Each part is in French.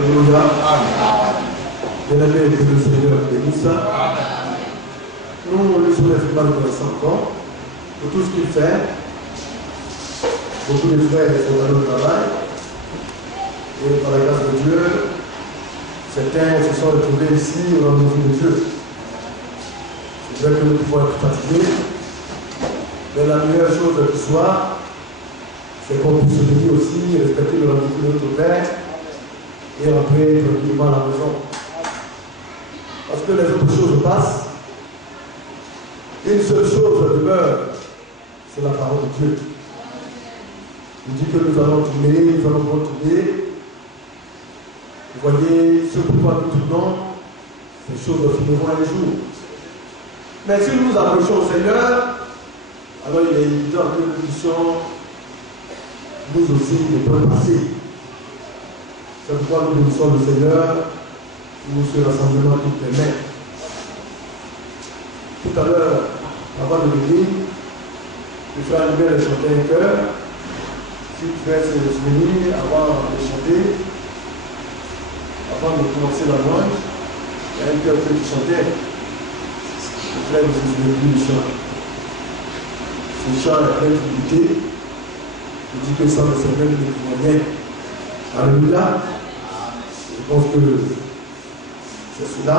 Alléluia. Bien-aimé, que le Seigneur bénisse. Nous lui sommes extrêmement reconnaissants encore pour tout ce qu'il fait. Beaucoup de frères sont dans le travail. Et par la grâce de Dieu, certains se sont retrouvés ici au rendez-vous de Dieu. C'est vrai que nous pouvons être fatigués, mais la meilleure chose du soir, c'est qu'on puisse venir aussi respecter le rendez-vous de notre Père et rentrer tranquillement à la maison. Parce que les autres choses passent. Une seule chose demeure, c'est la parole de Dieu. Il dit que nous allons tourner, nous allons continuer. Vous voyez, ce pourquoi nous tournons, ces choses finiront un jour. Mais si nous nous approchons au Seigneur, alors il est évident que nous puissions nous aussi ne pas passer. C'est pourquoi nous bénissons le Seigneur pour ce rassemblement toutes les mains. Tout à l'heure, avant de venir, le frère Albert a chanté un chœur. Si tu fais se souvenir avant de chanter, avant de commencer la louange, il y a un chœur qui chantait. Le frère ne se souvient plus du chant. Ce chant est plein d'unité. Il dit que sans le Seigneur, nous ne pouvons rien. Alléluia. Je pense que c'est cela.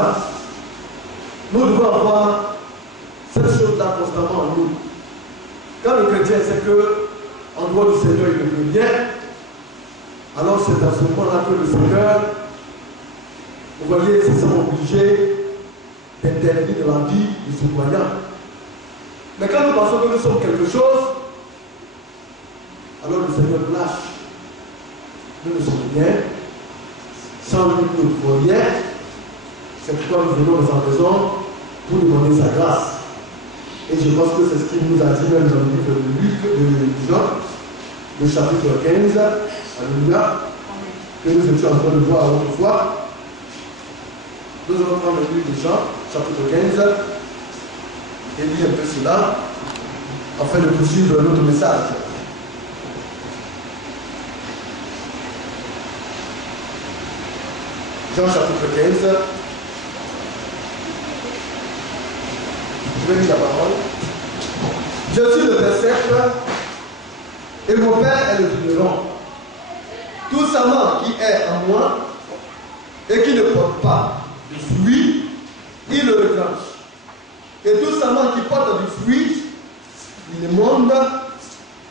Nous devons avoir cette chose-là constamment en nous. Quand le chrétien sait que en dehors du Seigneur, il ne peut rien, alors c'est à ce moment-là que le Seigneur, vous voyez, c'est ça obligé d'intervenir dans la vie du citoyen. Mais quand nous pensons que nous sommes quelque chose, alors le Seigneur lâche. Nous ne sommes rien. Sans lui, nous ne pouvons rien. C'est pourquoi nous venons en raison pour demander sa grâce. Et je pense que c'est ce qu'il nous a dit même dans le livre de Luc, de Jean, le chapitre 15, alléluia, que nous étions en train de voir autrefois. Nous allons prendre le livre de Jean, chapitre 15, et lire un peu cela, afin de poursuivre notre message. Jean chapitre 15. Je vais lire la parole. Je suis le verset et mon Père est le vigneron. Tout sarment qui est en moi et qui ne porte pas de fruit, il le retranche. Et tout sarment qui porte du fruit, il le monde,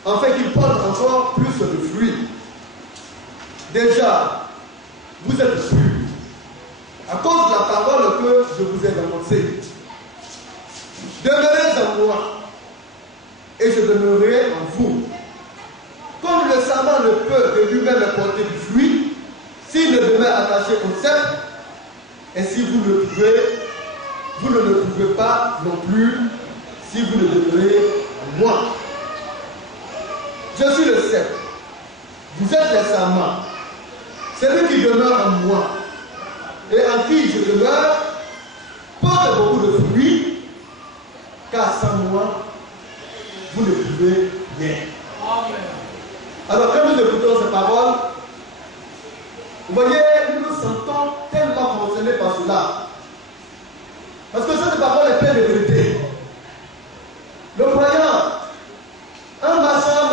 afin qu'il porte encore plus de fruits. Déjà, vous êtes purs à cause de la parole que je vous ai annoncée. Demeurez en moi, et je demeurerai en vous. Comme le sarment ne peut de lui-même porter du fruit, s'il ne demeure attaché au cep, et si vous le pouvez, vous ne le pouvez pas non plus, si vous ne demeurez en moi. Je suis le cep, vous êtes les sarments. Celui qui demeure en moi, et en qui je demeure, porte beaucoup de fruits, car sans moi, vous ne pouvez rien. Alors, quand nous écoutons ces paroles, vous voyez, nous nous sentons tellement concernés par cela. Parce que cette parole est pleine de vérité. Le croyant, un machin,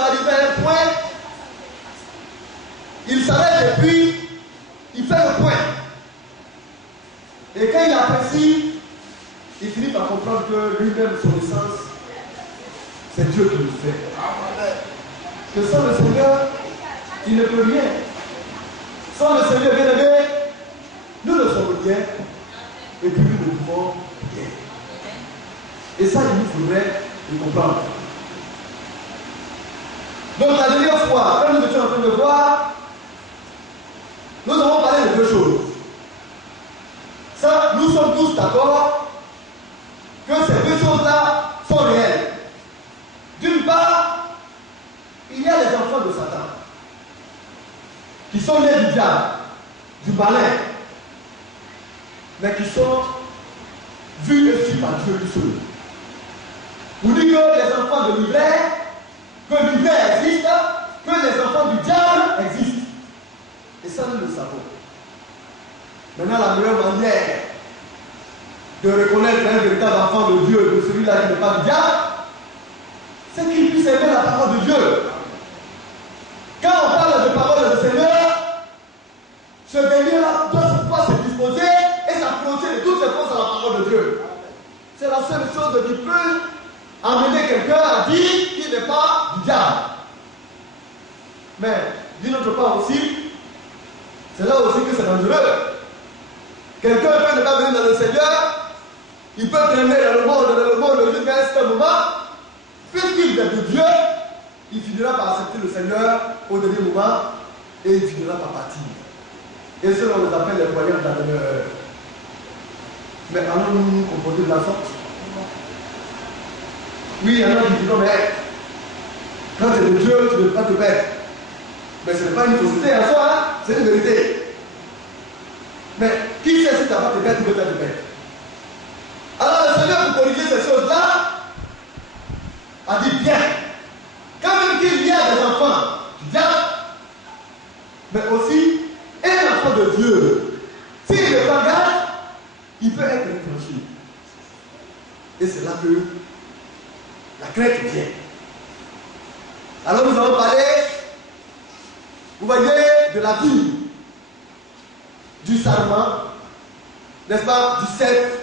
arrivé à un point, il s'arrête et puis il fait le point. Et quand il apprécie, il finit par comprendre que lui-même, son essence, c'est Dieu qui le fait. Que sans le Seigneur, il ne peut rien. Sans le Seigneur bien-aimé, nous ne sommes rien. Et puis nous ne pouvons rien. Et ça, il nous faudrait le comprendre. Donc la dernière fois, quand nous étions en train de voir, nous avons parlé de deux choses. Ça, nous sommes tous d'accord que ces deux choses-là sont réelles. D'une part, il y a les enfants de Satan qui sont nés du diable, du malin, mais qui sont vus et suivis par Dieu tout seul. Vous dites que les enfants de l'hiver, que l'hiver existe, que les enfants du diable existent. Et ça, nous le savons. Maintenant, la meilleure manière de reconnaître un véritable enfant de Dieu, de celui-là qui n'est pas du diable, c'est qu'il puisse aimer la parole de Dieu. Quand on parle de parole du Seigneur, ce dernier-là doit pouvoir se disposer et s'approcher de toutes ses forces à la parole de Dieu. C'est la seule chose qui peut amener quelqu'un à dire qu'il n'est pas du diable. Mais, d'une autre part aussi, c'est là aussi que c'est dangereux. Quelqu'un peut ne pas venir dans le Seigneur, il peut traîner dans le monde jusqu'à un certain moment, puisqu'il est de Dieu, il finira par accepter le Seigneur au dernier moment et il finira par partir. Et cela, on les appelle les croyants de la dernière heure. Mais allons-nous nous comporter de la sorte? Oui, il y en a qui disent non, mais quand tu es de Dieu, tu ne peux pas te perdre. Mais ce n'est pas une fausseté en soi, hein? C'est une vérité. Mais qui sait si tu n'as pas te perdre, tu peux pas te perdre. Alors le Seigneur, pour corriger ces choses-là, a dit bien, quand même qu'il y a des enfants du diable, mais aussi un enfant de Dieu, s'il ne prend garde, il peut être retranché. Et c'est là que la crainte vient. Alors nous allons parler, vous voyez, de la vie, du sarment, n'est-ce pas, du cèpe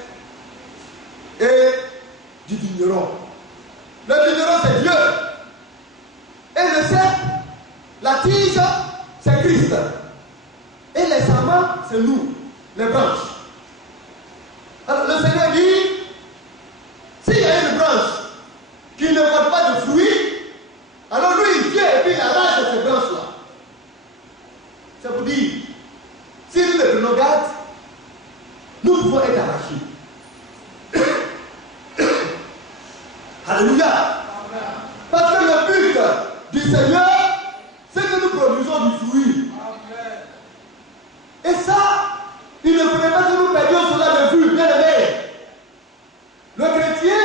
et du vigneron. Le vigneron, c'est Dieu. Et le cèpe, la tige, c'est Christ. Et les sarments, c'est nous, les branches. Alors le Seigneur dit, s'il y a une branche qui ne porte pas de fruits, alors lui, il vient et puis il arrache ces branches-là. Ça vous dit, si nous ne prenons garde, nous pouvons être arrachés. Alléluia. Parce que le but du Seigneur, c'est que nous produisons du fruit. Et ça, il ne faudrait pas que nous perdions cela de vue, bien aimé. Le chrétien,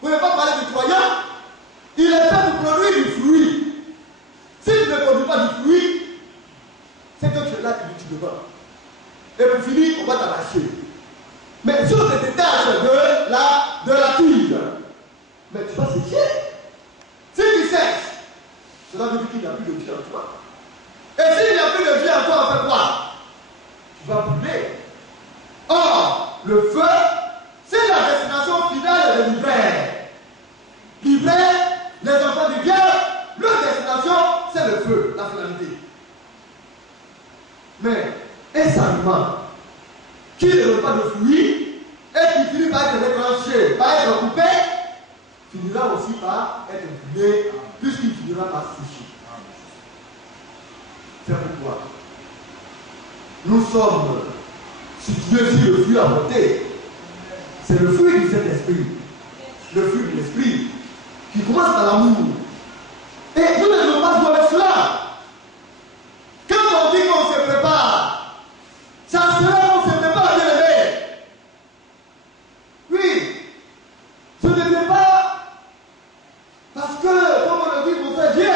vous ne pouvez pas parler du croyant, il est fait pour produire du fruit. Si tu ne produis pas du fruit, c'est que tu es là que tu devant. Et pour finir, on va t'arracher. Mais si on te détache de la tige, mais tu vas sécher. Si tu sèches, cela veut dire qu'il n'y a plus de vie en toi. Et s'il n'y a plus de vie en toi, on fait quoi? Tu vas brûler. Or, le feu, c'est la destination finale de l'hiver. L'hiver, les enfants du diable, leur destination, c'est le feu, la finalité. Mais un sarment qui ne donne pas de fruits et qui finit par être retranché, par être coupé, finira aussi par être brûlé, puisqu'il finira par sécher. C'est pourquoi nous sommes situés sur le fruit à porter. C'est le fruit du Saint-Esprit. Le fruit de l'Esprit qui commence par l'amour. Et nous ne devons pas jouer avec cela. Quand on dit qu'on se prépare, ça sera qu'on se prépare, bien aimé. Oui, je ne prépare parce que, comme on le dit, mon frère Dieu,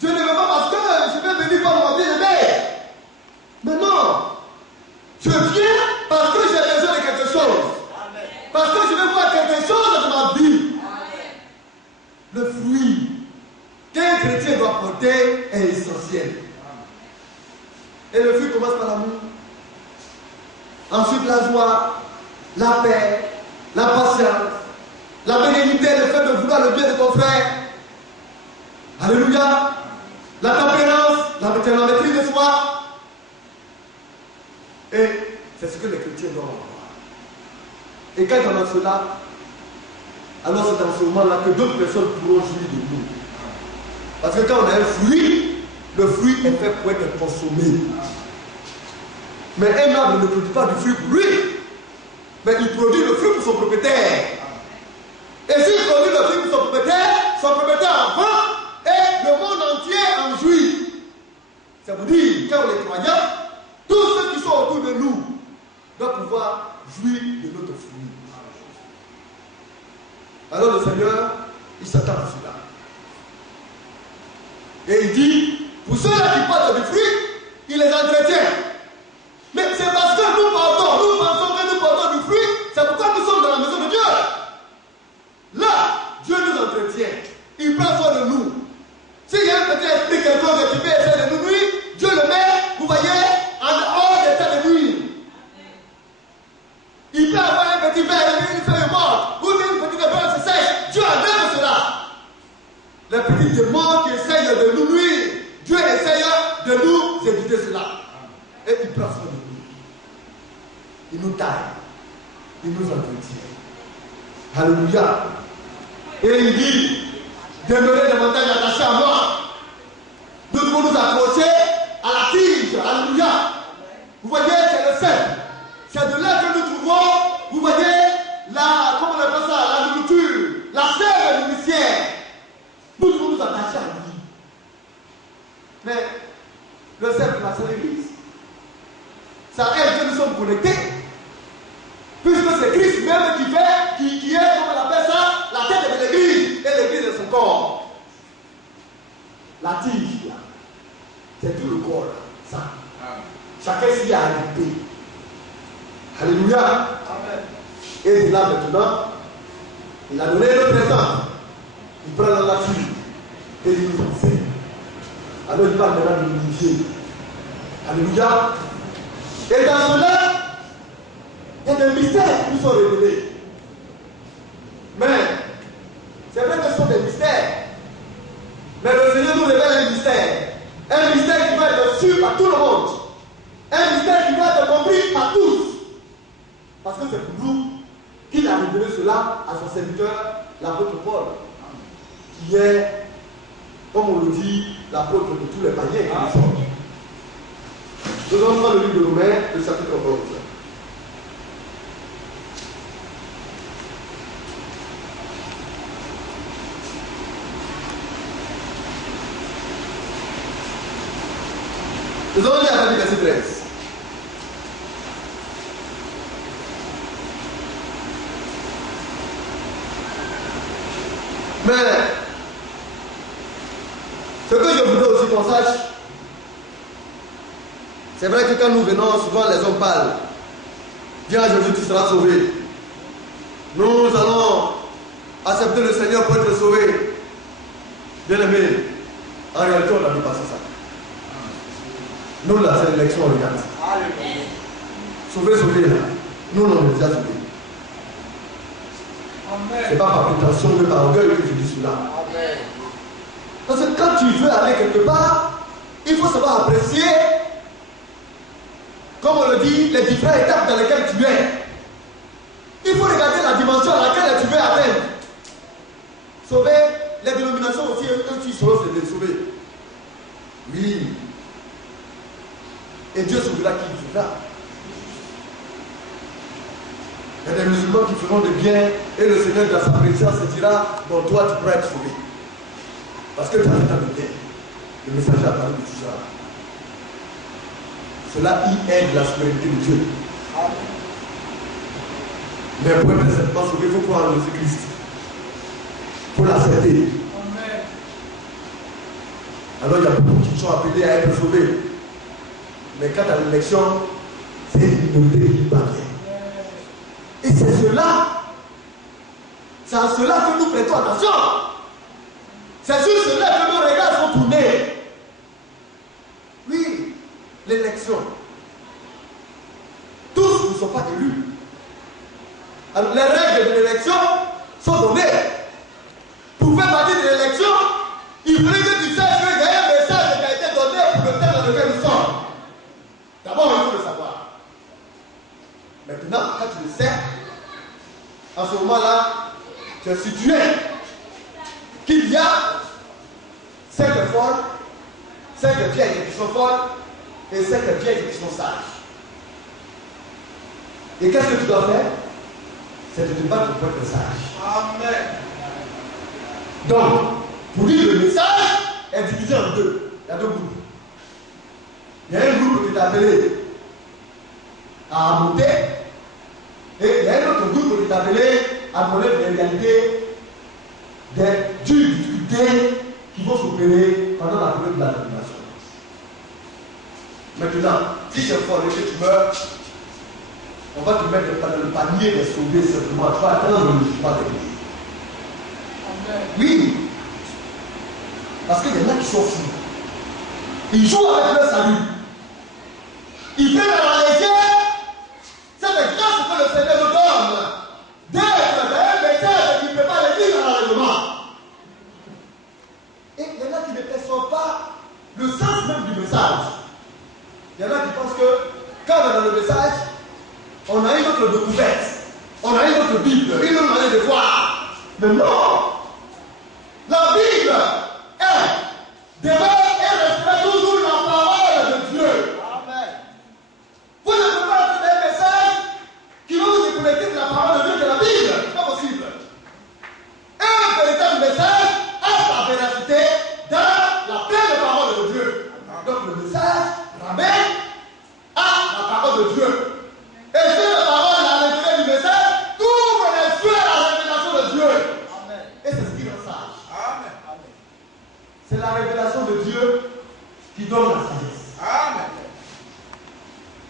je ne veux pas parce que je vais venir voir mon bien-aimé. Mais non, je viens parce que j'ai besoin de quelque chose. Parce que je veux voir quelque chose dans ma vie. Le fruit qu'un chrétien doit porter est essentiel. Et le fruit commence par l'amour. Ensuite, la joie, la paix, la patience, la bénédiction, le fait de vouloir le bien de ton frère. Alléluia. La tempérance, la maîtrise de soi. Et c'est ce que les chrétiens doivent avoir. Et quand on a cela, alors c'est dans ce moment-là que d'autres personnes pourront jouir de nous. Parce que quand on a un fruit, le fruit est fait pour être consommé. Mais un arbre ne produit pas du fruit pour lui, mais il produit le fruit pour son propriétaire. Et s'il produit le fruit pour son propriétaire en vend et le monde entier en jouit. Ça veut dire, quand on est croyant, tous ceux qui sont autour de nous doivent pouvoir jouir de notre fruit. Alors le Seigneur, il s'attend à cela. Et il dit, pour ceux-là qui portent du fruit, il les entretient. Mais c'est parce que nous pensons que nous portons du fruit, c'est pourquoi nous sommes dans la maison de Dieu. Là, Dieu nous entretient. Il prend soin de nous. S'il y a un petit esprit quelconque qui peut essayer de nous nuire, Dieu le met, vous voyez, en dehors des tas de nuire. Il peut avoir un petit verre, une feuille morte, ou une petite fleur se sèche. Dieu enlève cela. Les petits démons qui essayent de nous nuire, Dieu essaye de nous éviter cela. Et il prend soin de nous. Il nous taille. Il nous entretient. Alléluia. Et il dit, demeurez des montagnes attachées à moi. Nous devons nous accrocher à la tige. Alléluia. Vous voyez, c'est le sel. C'est de là que nous trouvons, vous voyez, comment on appelle ça, la nourriture, la sève bénéficiaire. Nous devons nous attacher à lui. Mais le sel de la seule église, ça aide que nous sommes connectés. Puisque c'est Christ même qui fait, qui est, comme on appelle ça, la tête de l'église. Et l'église est son corps. La tige, là, c'est tout le corps, là, ça. Chacun s'y a agripé. Alléluia. Amen. Et là maintenant, il a donné le présent. Il prend la nature et il nous enseigne. Alors il parle maintenant de l'unité. Alléluia. Et dans cela, il y a des mystères qui nous sont révélés. Mais, c'est vrai que ce sont des mystères. Mais le Seigneur nous révèle un mystère. Un mystère qui va être su par tout le monde. Un mystère qui va être compris par tous. Parce que c'est pour nous qu'il a révélé cela à son serviteur, l'apôtre Paul, qui est, comme on le dit, l'apôtre de tous les païens. Nous allons prendre le livre de Romains, le chapitre 11. Nous allons lire à partir du verset 13. Mais ce que je voudrais aussi qu'on sache, c'est vrai que quand nous venons, souvent les hommes parlent. Viens Jésus, tu seras sauvé. Nous allons accepter le Seigneur pour être sauvés. Bien aimé, en réalité, on n'a pas ça. Nous, là, c'est l'élection, regarde. Sauvé, là. Nous, on est déjà sauvés. Ce n'est pas par prétention, mais par orgueil que je dis cela. Amen. Parce que quand tu veux aller quelque part, il faut savoir apprécier, comme on le dit, les différentes étapes dans lesquelles tu es. Il faut regarder la dimension à laquelle tu veux atteindre. Sauver, les dénominations aussi, eux qui seront sauvés. Oui. Et Dieu sauvera qui voudra. Il y a des musulmans qui feront de bien et le Seigneur dans sa présence se dira, bon, toi tu pourras être sauvé. Parce que tu as fait ta bien. Le messager a parlé de tout ça. Cela y aide la souveraineté de Dieu. Mais pour être certainement sauvé, il faut croire en Jésus-Christ. Il faut l'accepter. Alors il y a beaucoup qui sont appelés à être sauvés. Mais quand à l'élection, c'est une minorité qui parle. Et c'est à cela que nous prêtons attention. C'est sur cela que nos regards sont tournés. Oui, l'élection. Tous ne sont pas élus. Alors les règles de l'élection sont données. Pour faire partie de l'élection, il faudrait que tu saches qu'il y a un message qui a été donné pour le temps dans lequel nous sommes. D'abord, il faut le savoir. Maintenant, quand tu le sais, en ce moment-là, tu es situé qu'il y a 5 folles, 5 vieilles qui sont folles et 5 vieilles qui sont sages. Et qu'est-ce que tu dois faire? C'est de te battre pour être sage. Amen. Donc, pour dire le message est divisé en deux. Il y a deux groupes. Il y a un groupe qui est appelé à monter. Et il y a un autre groupe qui est appelé à donner des réalités, des difficultés qui vont s'opérer pendant la période de la domination. Maintenant, si c'est fort et que tu meurs, on va te mettre dans le panier des sauvés simplement. Tu vas attendre le jugement dernier. Oui. Parce qu'il y en a qui sont fous. Ils jouent avec leur salut. Ils prennent dans la légère. C'est la grâce que le Seigneur nous donne. D'être dans un message qui ne peut pas le dire dans l'enlèvement. Et il y en a qui ne perçoivent pas le sens même du message. Il y en a qui pensent que quand on est dans le message, on a une autre découverte. On a une autre Bible, une autre manière de voir. Mais non! La Bible est, demeure et restera toujours la parole de Dieu. Amen. Vous ne pouvez pas entendre un message qui va vous déconnecter de la parole de Dieu de la Bible. Ce n'est pas possible. Un véritable message a sa véracité dans la pleine parole de Dieu. Donc le message ramène à la parole de Dieu. Et si la parole, la révélation du message, ouvre les yeux à la révélation de Dieu. Amen. Et c'est ce qui rend sage. Amen. C'est la révélation de Dieu qui donne la sagesse. Amen.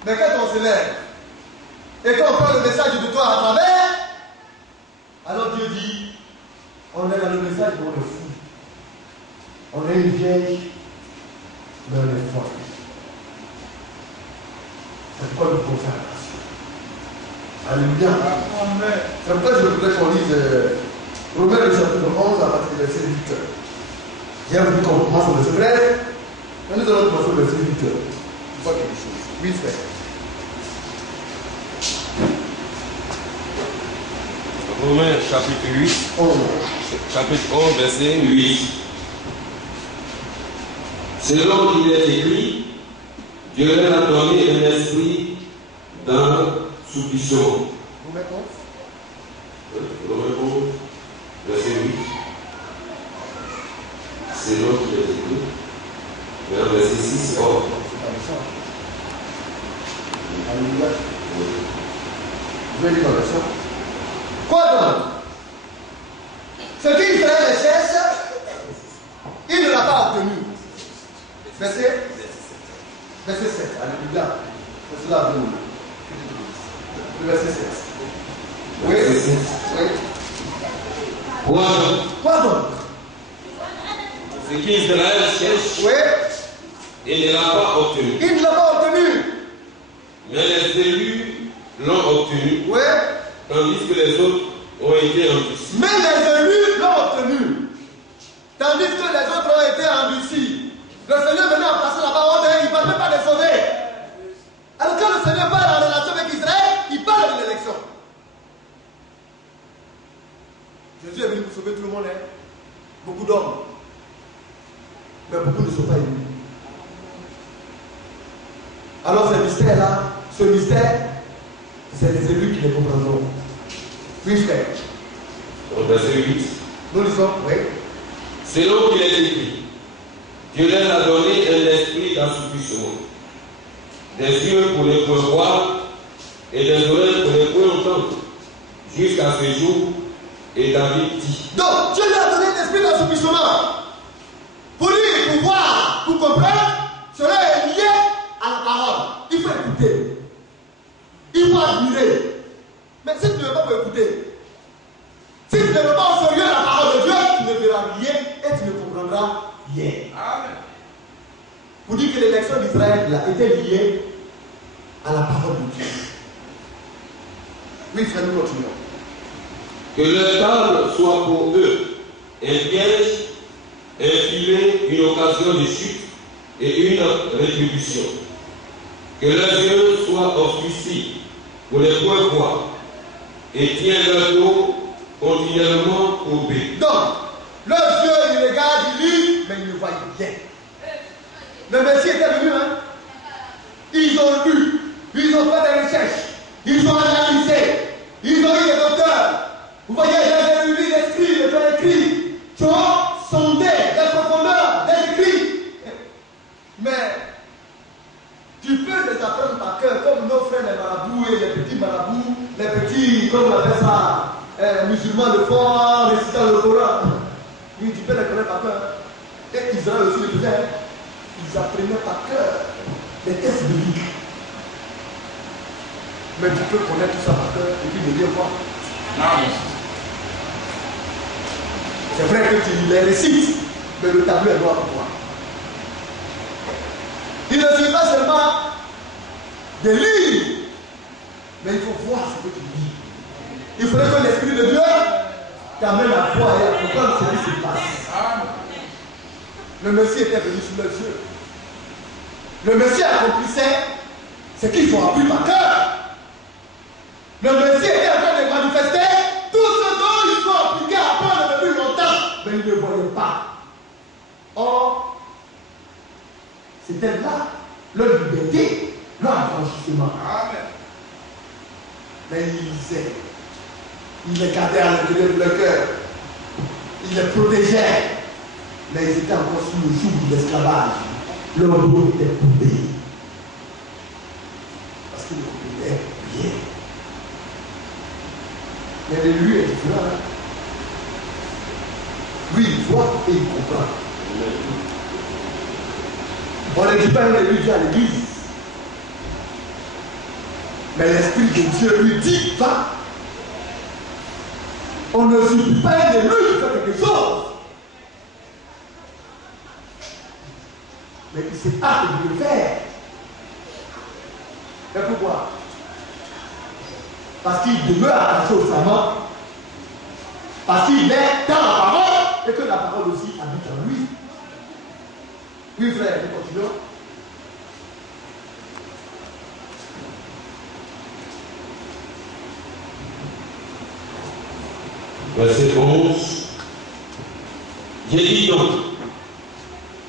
Mais quand on se lève et quand on prend le message de toi à travers, alors Dieu dit, on est dans le message, mais on est fou. On est une vieille, mais on est folle. C'est quoi le conférence? Alléluia. Amen. C'est pourquoi je voudrais qu'on lise Romains le chapitre 11 à partir du verset 8. J'ai voulu qu'on commence au verset 13. Et nous allons commencer au verset 8. Il faut quelque chose. Oui, frère. Romains chapitre 8. 11. Chapitre 11, verset 8. Selon qu'il est écrit, Dieu leur a donné un esprit d'insoumission. Vous mettez Romains 11, verset 8. Selon qu'il est écrit. Maintenant, verset 6. Oh. Alléluia. Vous voyez dans la version. Quoi donc? Ce qu'Israël cherche, il ne l'a pas obtenu. Verset 7. Alléluia. C'est cela à nous. Le verset 7. Oui. Verset 7. Oui. Quoi donc? Ce qu'Israël cherche, Oui. il ne l'a pas obtenu. Il ne l'a pas obtenu. Mais les élus l'ont obtenu, Oui. tandis que les autres ont été endurcis. Mais les élus l'ont obtenu. Tandis que les autres ont été endurcis. Le Seigneur venait à passer la parole, il ne parlait pas de sauver. Alors quand le Seigneur parle en relation avec Israël, il parle de l'élection. Jésus est venu pour sauver tout le monde, hein? Beaucoup d'hommes. Mais beaucoup ne sont pas élus. Alors ce mystère-là, ce mystère, c'est les élus qui les comprendront. Oui, frère. Au verset 8. Nous lisons, oui. Selon qu'il est écrit, Dieu leur a donné un esprit d'assouplissement, des yeux pour les point voir et des oreilles pour les point entendre, jusqu'à ce jour. Et David dit. Donc, Dieu lui a donné un esprit d'assouplissement. Pour lui, pour voir, pour comprendre, cela est lié à la parole. Il faut écouter. Il faut admirer. Mais si tu ne veux pas écouter, si tu ne veux pas au sérieux la parole de Dieu, tu ne verras rien et tu ne comprendras rien. Amen. Pour dire que l'élection d'Israël était liée à la parole de Dieu. Oui, frère, nous continuons. Que leur table soit pour eux un piège, un filet, une occasion de chute et une rétribution. Que leurs yeux soient obscurcis pour les points voir et tiennent leur dos continuellement courbé. Donc, leurs yeux, ils regardent, ils lisent, mais ils ne voient rien. Le Messie était venu, hein? Ils ont lu, ils ont fait des recherches, ils ont analysé, ils ont eu des docteurs. Vous voyez, j'ai lu des écrits, des écrits qui ont sondé les profondeurs des écrits. Mais tu peux les apprendre par cœur, comme nos frères les marabouts et les petits marabouts, les petits, comme on appelle ça, musulmans de foi, récitant le Coran. Oui, tu peux les connaître par cœur. Et Israël aussi le faisait. Ils apprenaient par cœur. des tests bibliques. Mais tu peux connaître tout ça par cœur et puis ne rien voir. C'est vrai que tu les récites, mais le tableau est noir pour toi. Il ne suffit pas seulement de lire, mais il faut voir ce que tu lis. Il faudrait que l'Esprit de Dieu t'amène à voir et à comprendre ce qui se passe. Le Messie était venu sous leurs yeux. Le Messie accomplissait ce qu'il faut appuyer par cœur. Le Messie était en train de manifester tout ce dont il faut appliquer à apprendre depuis longtemps, mais il ne voyait pas. Or, c'était là leur liberté, leur affranchissement. Mais il lisait, il les gardait à l'intérieur de leur cœur, il les protégeait, mais ils étaient encore sous le joug de l'esclavage. Leur dos était coupé parce qu'ils ne comprenaient rien. Mais lui est différent. Lui, il voit et il comprend. On ne dit pas que lui vient à l'église. Mais l'Esprit de Dieu lui dit, va. On ne suffit pas de lui de faire quelque chose. Mais il s'est hâte de le faire. Et pourquoi? Parce qu'il demeure attaché au serment. Parce qu'il est dans la parole et que la parole aussi habite en lui. Oui, frère, nous continuons. Verset 11. J'ai dit donc,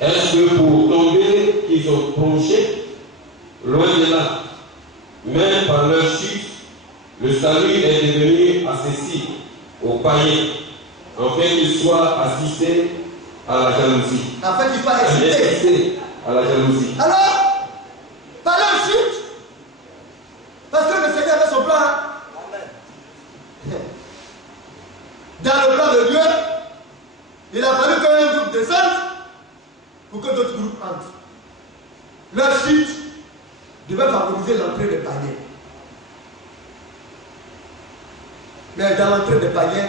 est-ce que pour tomber, qu'ils ont penché? Loin de là. Même par leur chute, le salut est devenu accessible aux païens, afin qu'ils soient assistés à la jalousie. Afin qu'ils soient excités à la jalousie. Alors, par leur chute, parce que le Seigneur avait son plan. Dans le plan de Dieu, il a fallu qu'un groupe descende pour que d'autres groupes entrent. Leur chute devait favoriser l'entrée des païens. Mais dans l'entrée des païens,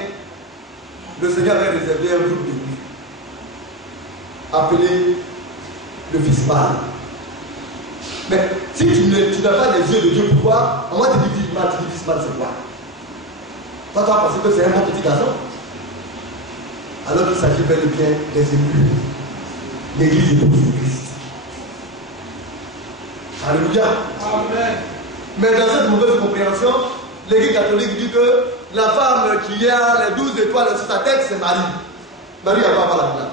le Seigneur avait réservé un groupe de lui, appelé le fils mâle. Mais si tu n'as pas les yeux de Dieu, pourquoi? On va te dire fils mâle, tu dis fils mâle, c'est quoi? Toi, tu vas penser que c'est un bon petit garçon. Alors qu'il s'agit bel et bien des élus, l'église de Christ. Alléluia. Amen. Mais dans cette mauvaise compréhension, l'église catholique dit que la femme qui a les 12 étoiles sur sa tête, c'est Marie. Marie n'a pas avoir la gloire.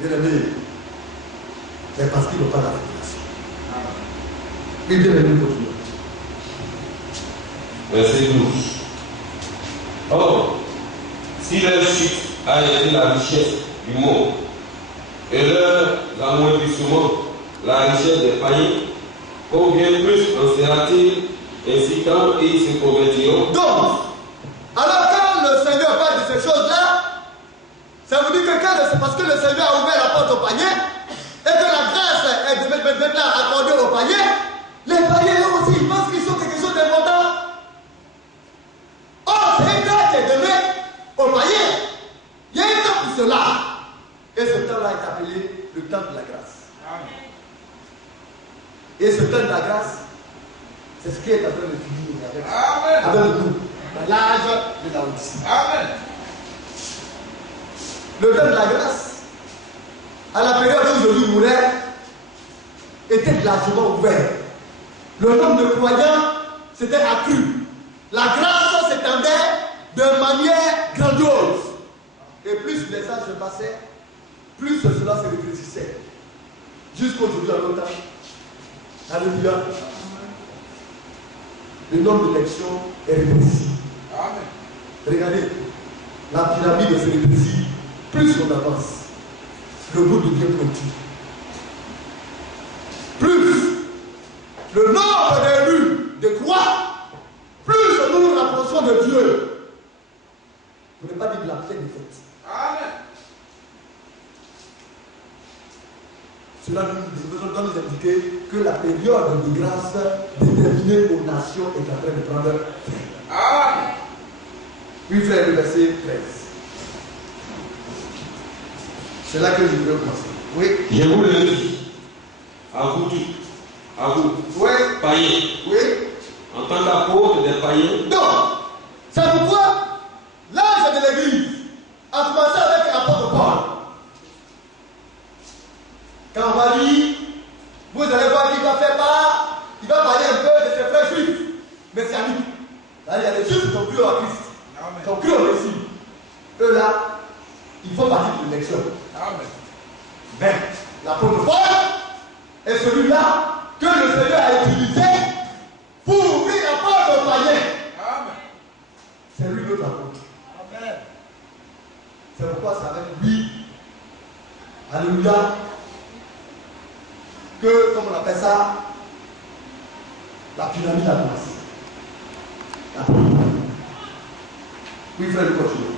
Bien aimé, c'est parce qu'ils n'ont pas la révélation. Mais bien aimé, continue. Verset 12. Or, si leur chute a été la richesse du monde et leur amoindrissement la richesse des païens, combien plus en sera-t-il ainsi quand ils se convertiront? Donc, alors quand le Seigneur parle de ces choses-là, ça vous dit que c'est parce que le Seigneur a ouvert la porte aux païens et que la grâce est maintenant accordée aux païens, les païens eux aussi ils pensent qu'ils sont quelque chose d'important. Or, c'est une grâce qui est donnée aux païens. Il y a un temps pour cela. Et ce temps-là est appelé le temps de la grâce. Amen. Et ce temps de la grâce, c'est ce qui est en train de finir avec nous, dans l'âge de la Odyssée. Amen. Le temps de la grâce, à la période où Jésus mourait, était largement ouvert. Le nombre de croyants s'était accru. La grâce s'étendait de manière grandiose. Et plus les âges se passaient, plus cela se rétrécissait. Jusqu'aujourd'hui en notre temps. Alléluia. Le nombre d'élections est rétréci. Regardez, la pyramide se rétrécit. Plus on avance, le bout devient pointu. Plus le nombre d'élus de croix, plus nous nous rapprochons de Dieu. Vous ne pas dire que la paix est faite. Amen. Cela nous Josué doit nous indiquer que la période de grâce déterminée aux nations est en train de prendre fin. Amen. Oui, frère, le verset 13. C'est là que je veux commencer. Oui. Je vous le dis, à vous tous, à vous, Oui. païens, Oui. en tant qu'apôtre des païens. Donc, c'est pourquoi l'âge de l'Église a commencé avec l'apôtre Paul. Quand on va dire, vous allez voir qu'il va faire part, il va parler un peu de ses frères juifs, messianiques. Là, il y a des juifs qui sont cru en Christ, qui sont cru au Messie. Eux là, ils font partie de l'élection. Mais l'apôtre Paul est celui-là que le Seigneur a utilisé pour ouvrir la porte aux païens. C'est lui notre apôtre. Amen. C'est pourquoi c'est avec lui, alléluia, que, comme on appelle ça, la pyramide a commencé. La pyramide. Oui, frère, le continue.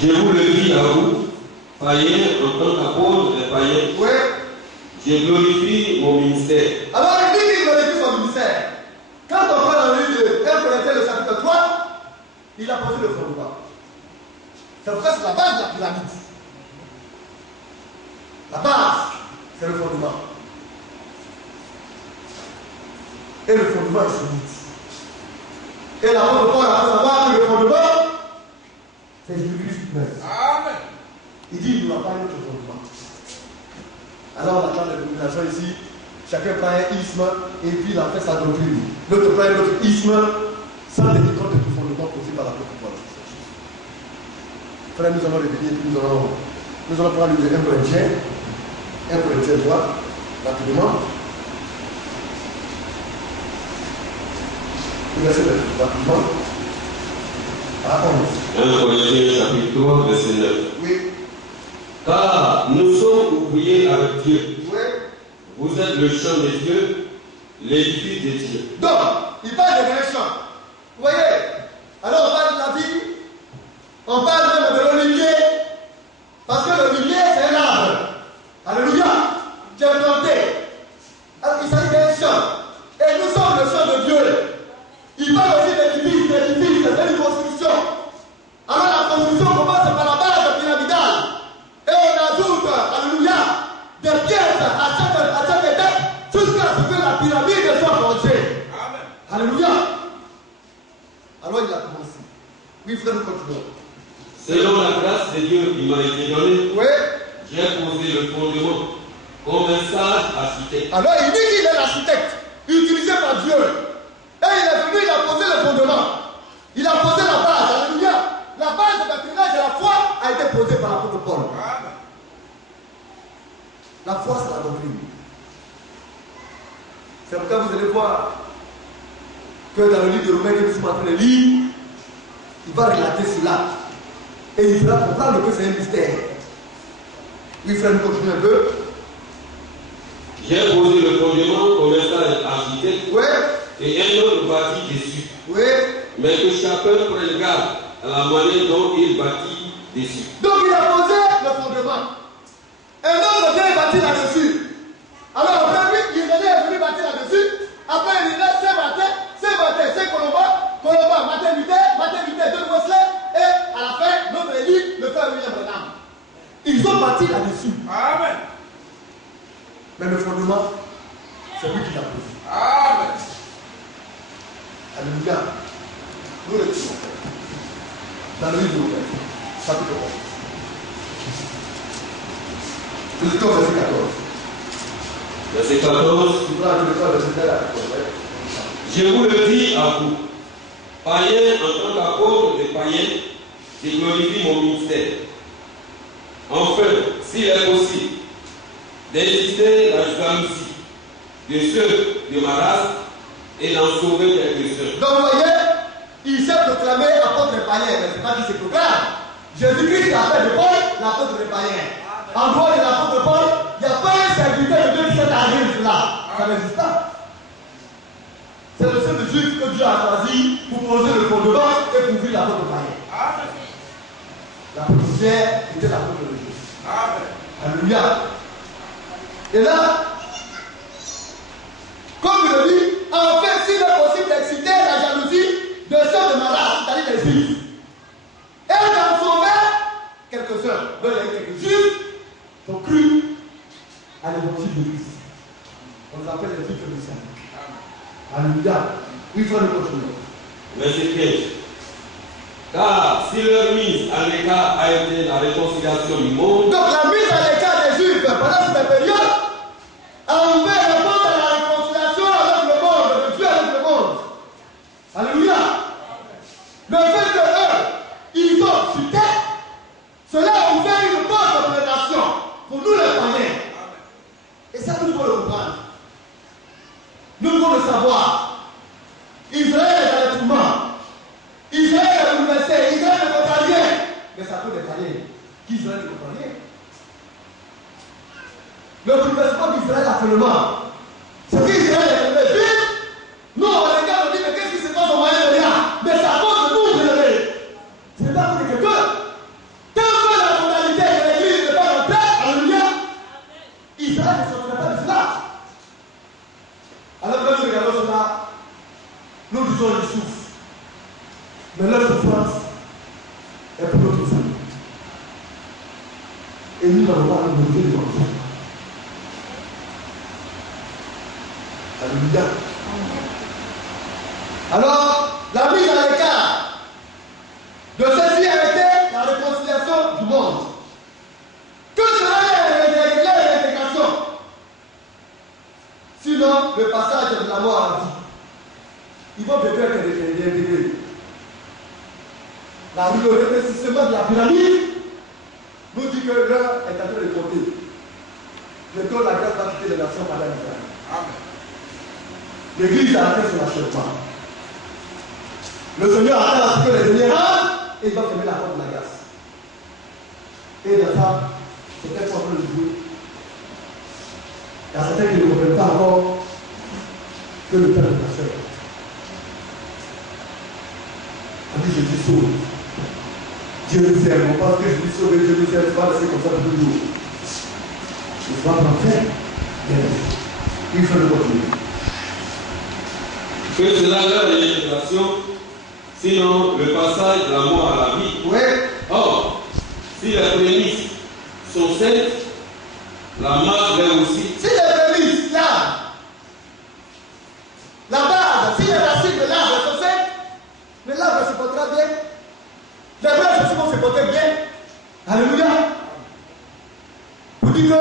Je vous le dis à vous, païens, en tant qu'apôtre des païens. Oui. Je glorifie mon ministère. Alors, il dit qu'il glorifie son ministère. Quand on prend dans le livre de 1 Corinthiens, le chapitre 3, il a posé le fondement. C'est pourquoi c'est la base de la pyramide. La base, c'est le fondement. Et le fondement est solide. Et l'apôtre Paul a savoir que le fondement, c'est Jésus-Christ même. Amen. Il dit, il ne va pas notre fondement. Alors on attend la domination ici, chacun prend un isme et puis il en fait sa doctrine. L'autre prend un autre isme sans tenir compte du fondement posé par l'apôtre Paul. Frère, nous allons revenir et puis nous allons prendre le 1 Corinthiens 3, rapidement. Le verset rapidement. À 11. 1 Corinthiens chapitre 3, verset 9. Oui. Car nous sommes ouvriers avec Dieu. Oui. Vous êtes le champ de Dieu, l'édifice de Dieu. Donc, il parle de un champ. Vous voyez? Alors on parle de la vie, on parle même de l'olivier, parce que l'olivier c'est un arbre. Alléluia. Qui est planté. Alors il s'agit d'un champ. Et nous sommes le champ de Dieu. Il parle aussi d'édifice, c'est une construction. Alors la construction commence par la base pyramidale. Et on ajoute, alléluia, des pièces à chaque étape jusqu'à ce que la pyramide soit forgée. Alléluia. Alors il a commencé. Oui, frère, nous continuons. Selon la grâce de Dieu qui m'a été donnée, Oui. j'ai posé le fondement comme un sage architecte. Alors il dit qu'il est l'architecte, utilisé par Dieu. Et il est venu, il a posé le fondement. Il a posé la base. Alléluia. La base de bâtiment de la foi a été posée par l'apôtre Paul. La foi, c'est la doctrine. C'est pourquoi vous allez voir que dans le livre de Romains que nous sommes en train de lire, il va relater cela. Et il fera comprendre que c'est un mystère. Oui, frère, nous continuons un peu. J'ai posé le fondement comme un sage architecte. Oui. Et un autre bâtit dessus. Oui. Mais que chacun prenne garde à la manière dont il bâtit dessus. Donc il a posé le fondement. Un autre vient bâtir là-dessus. Alors après lui, il est venu bâtir là-dessus. Après il est c'est Colomba, Martin Luther, John Wesley, et à la fin, notre élite, le frère William Branham. Ils ont bâti là-dessus. Amen. Mais le fondement, c'est lui qui l'a posé. Amen. Alléluia. Nous le disons. Dans le livre de Romains, chapitre 11. Nous étions au verset 14. Verset 14. Je vous le dis à vous, païens en tant qu'apôtre des païens, je glorifie mon ministère. Enfin, s'il est possible d'insister la jalousie de ceux de ma race et d'en sauver quelques-uns. Donc vous voyez, il s'est proclamé apôtre des païens, mais ce n'est pas qui se proclame. Jésus-Christ a fait de Paul l'apôtre des païens. En dehors de l'apôtre Paul, il n'y a pas un serviteur de Dieu qui s'est arrivé là. Ça n'existe pas. C'est le seul juif que Dieu a choisi pour poser le fondement et pour vivre l'apôtre païen. L'apôtre Pierre était l'apôtre de Jésus. Alléluia. Et là, comme je le dis, en fait, s'il est possible d'exciter la jalousie de ceux de ma race, c'est-à-dire les juifs, et d'en sauver quelques-uns, donc il y a quelques juifs qui ont cru à l'évangile de Christ. On les appelle les juifs messianiques. Alléluia. Oui, il faut le continuer. Verset 15. Car si leur mise à l'écart a été la réconciliation du monde, Donc la mise à l'écart des juifs pendant cette période a ouvert la porte à la réconciliation avec le monde, de Dieu avec le monde. Alléluia. Le fait que eux, ils ont chuté, cela a ouvert une porte de pénétration pour nous les païens. Et ça, nous devons le comprendre. Nous devons le savoir. Israël est dans le tourment. Israël est bouleversé. Israël ne comprend rien. Mais ça peut détailler. Qu'Israël ne comprend rien. Le bouleversement d'Israël actuellement, c'est qu'Israël est tombé vite. Nous, on regarde, on dit, mais qu'est-ce qui se passe au Moyen-Orient? Mais c'est à cause de nous, bien-aimés. Ce n'est pas pour quelqu'un. Tant que la totalité de l'Église n'est pas rentrée, alléluia, Israël ne sortira pas de cela. Alors quand nous regardons cela, nous disons qu'ils souffrent. Mais leur souffrance est pour notre famille. Et nous n'allons pas nous lever devant ça. Alléluia. Alors, la mise à l'écart de ceci a été la réconciliation du monde. Que cela est l'intégration. Sinon, le passage de la mort à la vie. Ils vont peut-être être réintégrés. Le rétrécissement de la pyramide nous dit que l'heure est en train de compter. Bientôt, la grâce va quitter les nations par l'Israël. Amen. L'église a atteint son achèvement. Le Seigneur attend à ce que les derniers rentrent et il va fermer la porte de la grâce. Et dans ça, c'est peut-être en train de jouer. Il y a certains qui ne comprennent pas encore que le Père est la sœur. On dit Jésus sauve. Dieu nous aime. On pense que Jésus sauve et Dieu nous aime. C'est pas laisser comme ça pour toujours. Il faut apprendre. Il faut le continuer. Que cela leur est l'intégration, sinon le passage de la mort à la vie. Oui. Or, si les prémices sont saines, la marche est aussi. Si les prémices, là, la base, si les racines de l'arbre sont saines, mais l'arbre se portera bien. Les branches aussi vont se porter bien. Alléluia. Vous dites que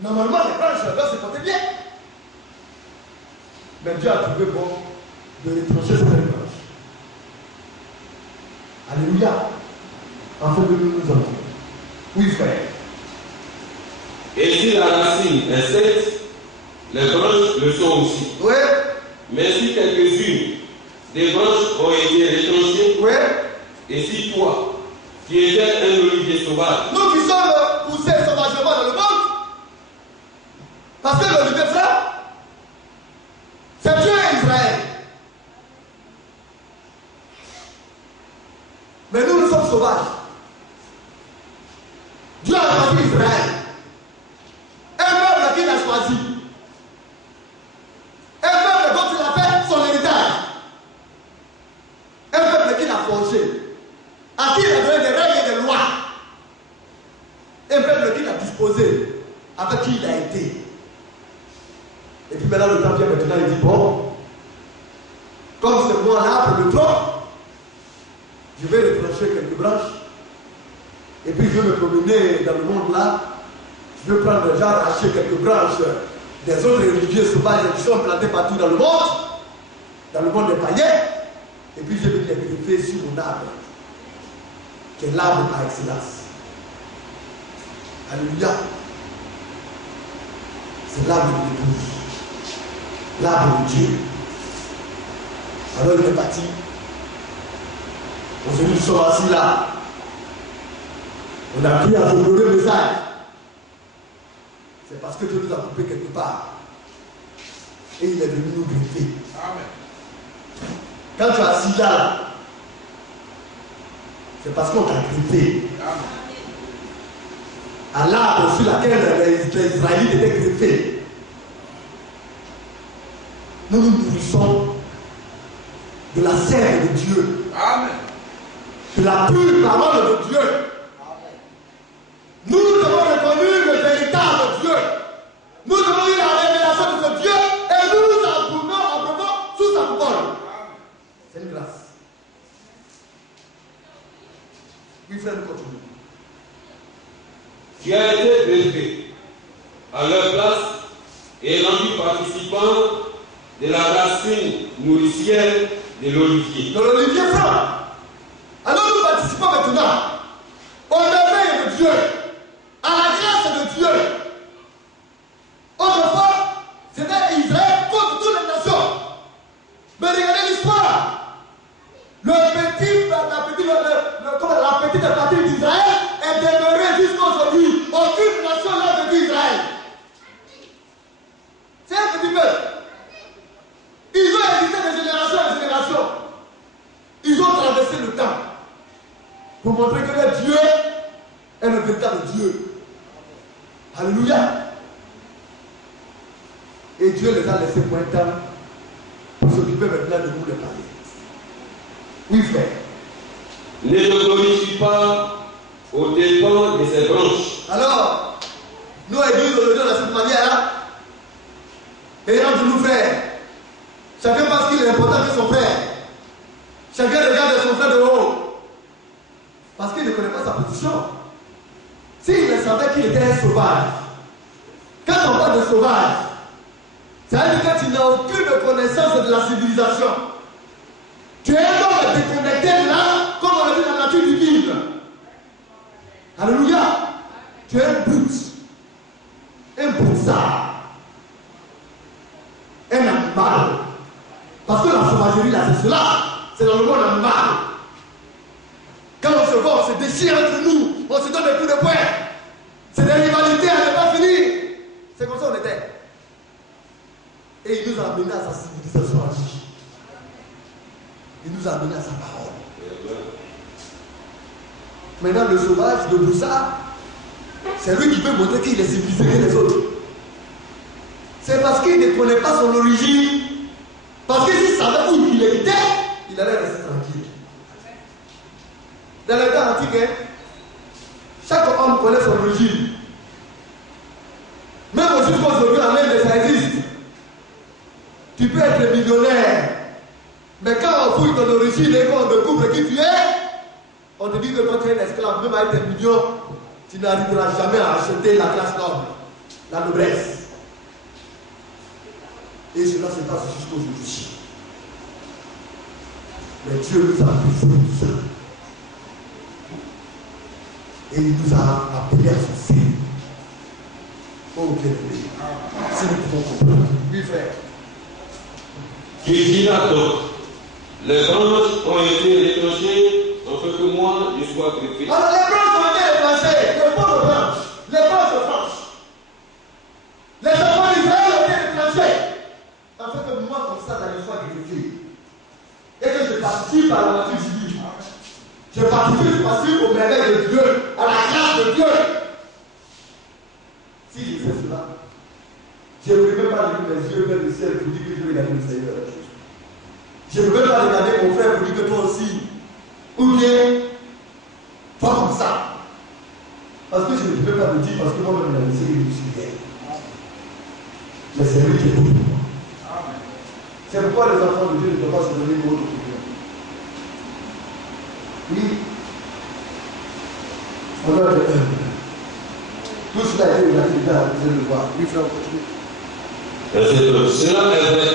normalement les branches doivent se porter bien. Mais Dieu a trouvé bon de retrancher certaines branches. Alléluia. Afin que nous nous entendons. Oui, frère. Et si la racine est saine, les branches le sont aussi. Oui. Mais si quelques-unes des branches ont été retranchées, oui. Et si toi, qui étais un olivier sauvage, nous qui sommes poussés sauvagement dans le monde, parce que l'olivier frère, c'est Dieu et Israël. Mais nous, nous sommes sauvages. Dieu a choisi Israël. Un peuple qu'il a choisi. Un peuple dont il a fait son héritage. Un peuple qu'il a forgé. À qui il a donné des règles et des lois. Un peuple qu'il a disposé. Avec qui il a été. Et puis maintenant le temps vient maintenant, il dit bon, comme c'est moi là pour le trône, je vais retrancher quelques branches. Et puis je vais me promener dans le monde là. Je vais prendre déjà arracher quelques branches des autres religieux sauvages qui sont plantés partout dans le monde des païens. Et puis je vais les greffer sur mon arbre, qui est l'arbre par excellence. Alléluia. C'est l'arbre de l'épouse. L'arbre de Dieu. Alors il est parti. Aujourd'hui nous sommes assis là. On a pris à honorer le message. C'est parce que Dieu nous a coupé quelque part. Et il est venu nous greffer. Amen. Quand tu es assis là, c'est parce qu'on t'a greffé. à l'arbre sur laquelle les Israélites étaient greffés. Nous nous nourrissons de la sève de Dieu. Amen. De la pure parole de Dieu. Nous devons reconnaître le véritable Dieu. Nous devons eu la révélation de ce Dieu et nous nous apprenons sous sa parole. C'est une grâce. Oui, frère, nous continuons. Tu as été greffé à leur place et rendu participant de la racine nourricière de l'olivier. De l'olivier franc. Alors nous participons maintenant au merveille de Dieu, à la grâce de Dieu. Autrefois, c'était Israël contre toutes les nations. Mais regardez l'histoire. La petite patrie d'Israël est demeurée jusqu'à aujourd'hui. Aucune nation n'a vécu Israël. C'est un petit peuple. Ils ont existé de génération en génération. Ils ont traversé le temps pour montrer que le Dieu est le véritable Dieu. Alléluia. Et Dieu les a laissés pour un temps pour s'occuper maintenant de nous les parler. Oui, frère. Ne te glorifie pas aux dépens de ses branches. Alors, nous, église aujourd'hui, de cette manière-là, et entre nous, frères, chacun pense qu'il est important que son frère. Chacun regarde son frère de haut. Parce qu'il ne connaît pas sa position. S'il ne savait qu'il était un sauvage, quand on parle de sauvage, ça veut dire que tu n'as aucune connaissance de la civilisation. Tu es un homme déconnecté de là, comme on l'a dit dans la nature divine. Alléluia. Tu es un brute, un broussard, un animal. Parce que la sauvagerie là, c'est cela. C'est dans le monde animal. Quand on se voit, on se déchire entre nous, on se donne des coups de poing. C'est des rivalités à ne pas finir. C'est comme ça qu'on était. Et il nous a amené à sa civilisation à lui. Il nous a amené à sa parole. Maintenant, le sauvage, le broussard, c'est lui qui peut montrer qu'il est civilisé que les autres. C'est parce qu'il ne connaît pas son origine. Parce que s'il savait où il était, il allait rester tranquille. Dans le temps antique, chaque homme connaît son origine. Même aujourd'hui, en Inde, ça existe. Tu peux être millionnaire. Mais quand on fouille ton origine et qu'on découvre qui tu es, on te dit que quand tu es un esclave, même avec tes millions, tu n'arriveras jamais à acheter la classe noble, la noblesse. Et cela se passe jusqu'aujourd'hui. Mais Dieu nous a purifié tout ça. Et il nous a appelés à son sein. Oh, bien aimé. Si nous pouvons comprendre. Oui, frère. Tu diras donc, les branches ont été retranchées afin que moi je sois greffé. Alors les branches ont été retranchées, les pauvres branches, les branches franches. Les enfants d'Israël ont été retranchés afin que moi, comme ça, je sois greffé. Et que je participe à la nature divine. Je participe au merveille de Dieu, à la grâce de Dieu. Si je fais cela, je ne peux même pas lever mes yeux vers le ciel pour dire que je vais regarder le Seigneur. Je ne peux même pas regarder mon frère pour dire que toi aussi. Ou bien, toi comme ça. Parce que je ne peux pas me dire, parce que moi-même, la laissé que je suis bien. Mais c'est lui qui est pour moi. C'est pourquoi les enfants de Dieu ne peuvent pas se donner une autre opinion. Oui. On doit être humble. Tout cela a été relaté là, vous allez le voir. Oui, frère, on continue. Cela est vrai.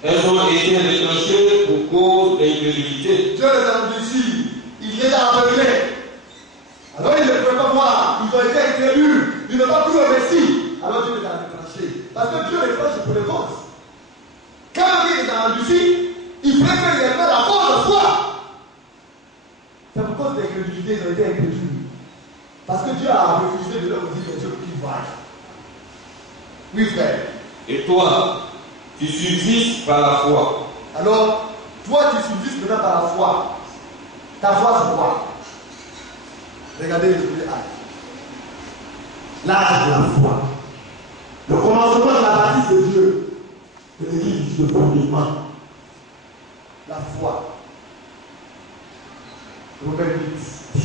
Elles ont été retranchées pour cause d'incrédulité. Dieu les a endurcis. Il les a aveuglés. Alors ils ne pouvaient pas voir. Ils ont été incrédules. Ils n'ont pas cru au Messie. Alors Dieu les a retranchés. Parce que Dieu les tranche pour les causes. Quand il les a endurcis, il préfère qu'ils aient fait la cause de foi. C'est pour cause d'incrédulité ils ont été incrédules. Parce que Dieu a refusé de leur dire les choses qu'ils voient. Oui, frère. Et toi, tu subsistes par la foi. Alors, toi, tu subsistes maintenant par la foi. Ta foi, c'est quoi? Regardez le premier acte. l'âge de la foi. Le commencement de la bâtisse de Dieu, de l'église, le fondement. La foi. Romains 8, 10.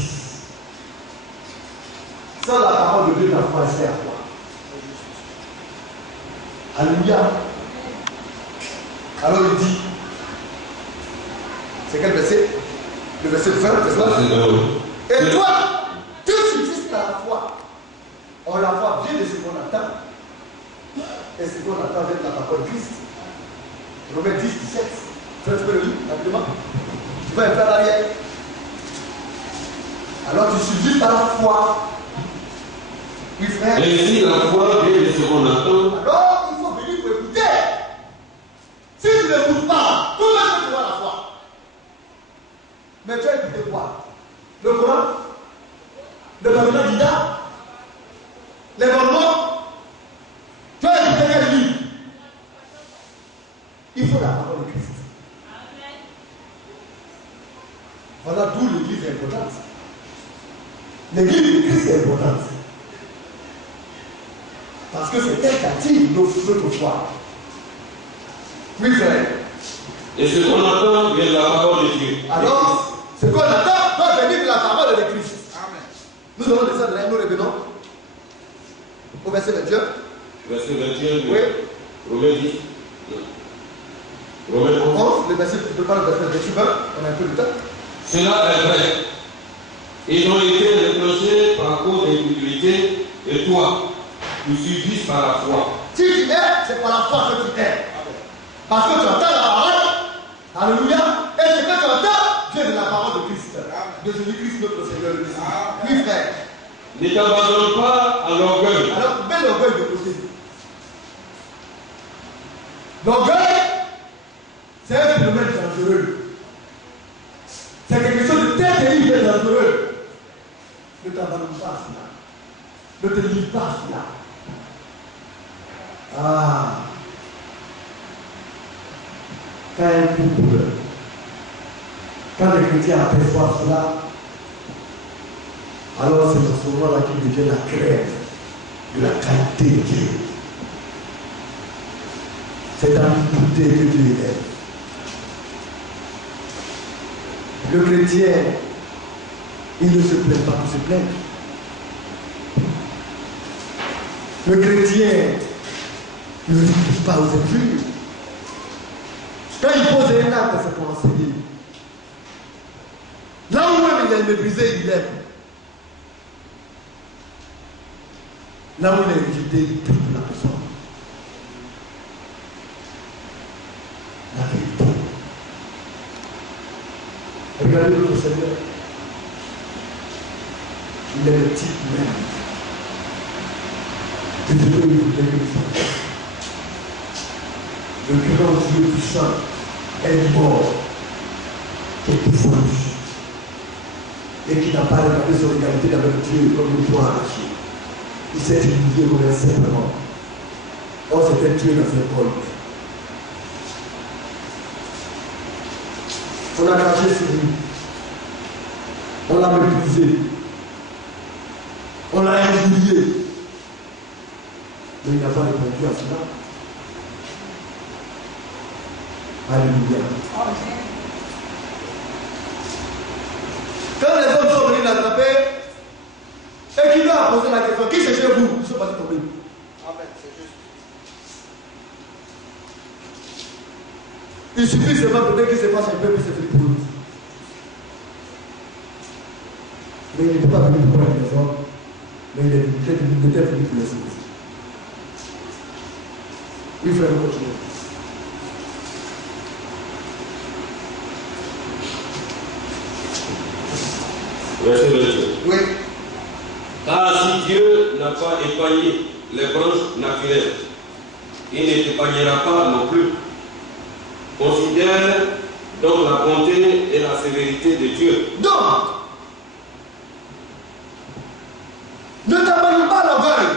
Sans la parole de Dieu, la foi sert à quoi? Alléluia. Alors il dit, c'est quel verset? Le verset 20, c'est ça? Et toi, tu subsistes à la foi. Or la foi vient de ce qu'on attend. Et ce qu'on attend vient de la parole de Christ. Romains 10, 17. Tu peux le lire rapidement? Tu vas un peu en arrière. Alors tu subsistes à la foi. Oui, frère. Et si la foi vient de ce qu'on attend, alors il faut venir pour écouter. Si tu n'écoutes pas, tout le monde voit la foi. Mais tu as écouté quoi? Le Coran? Le Babylone d'Ida? Les Mormons? Tu as écouté quel livre? Il faut la parole de Christ. Voilà d'où l'église est importante. L'église de Christ est importante. Parce que c'est elle qui attire notre foi. Oui, frère. et ce qu'on attend vient de la parole de Dieu. Alors, ce qu'on attend doit venir de la parole de Christ. Amen. Nous allons descendre là, nous revenons au verset 21. Verset 21, Oui. Romains 10. Romains 11. Le verset, je parle du verset 20, on a un peu de temps. Cela est vrai. Ils ont été reprochés par cause d'incrédulité, et toi, tu subsistes par la foi. Si tu es, c'est par la foi que tu es. Parce que tu entends la parole. Alléluia. Et ce que tu entends vient de la parole de Christ. De Jésus-Christ, notre Seigneur. Oui, frère. Ne t'abandonne pas à l'orgueil. Alors, mets l'orgueil de côté. L'orgueil, c'est un phénomène dangereux. C'est quelque chose de très terrible et dangereux. Ne t'abandonne pas à cela. Ne te livre pas à cela. Ah. Quand un couple, quand les chrétiens aperçoivent cela, alors c'est à ce moment-là qu'il devient la crème de la qualité de Dieu. C'est dans l'unité que Dieu est. Le chrétien, il ne se plaint pas pour se plaindre. Le chrétien ne dit pas aux impurs. Quand il pose un acte, c'est pour enseigner. Là où même il est méprisé, il aime. Là où il est rejeté, il prie pour la personne. La vérité. Regardez notre Seigneur. Il est le type même. Et je peux lui donner une chose. Le grand Dieu puissant est mort, qui est défendu, et qui n'a pas regardé son égalité avec Dieu comme une poing arraché. Il s'est humilié comme un simplement. Or, c'était Dieu dans ses épaules. On a craché sur lui. On l'a méprisé. On l'a injurié. Mais il n'a pas répondu à cela. Alléluia. Quand les hommes sont venus l'attraper, et qu'il lui a posé la question, qui c'est chez vous? Ils sont partis tomber. Amen, c'est juste. Il suffit seulement de dire qu'il se passe un peu, puis c'est fini pour eux. Mais il n'était pas venu pour la maison, mais il était venu pour les autres. Oui, frère, on continue. Verset 22. Oui. Car si Dieu n'a pas épargné les branches naturelles, il ne t'épargnera pas non plus. Considère donc la bonté et la sévérité de Dieu. Donc, ne t'abandonne pas à l'orgueil.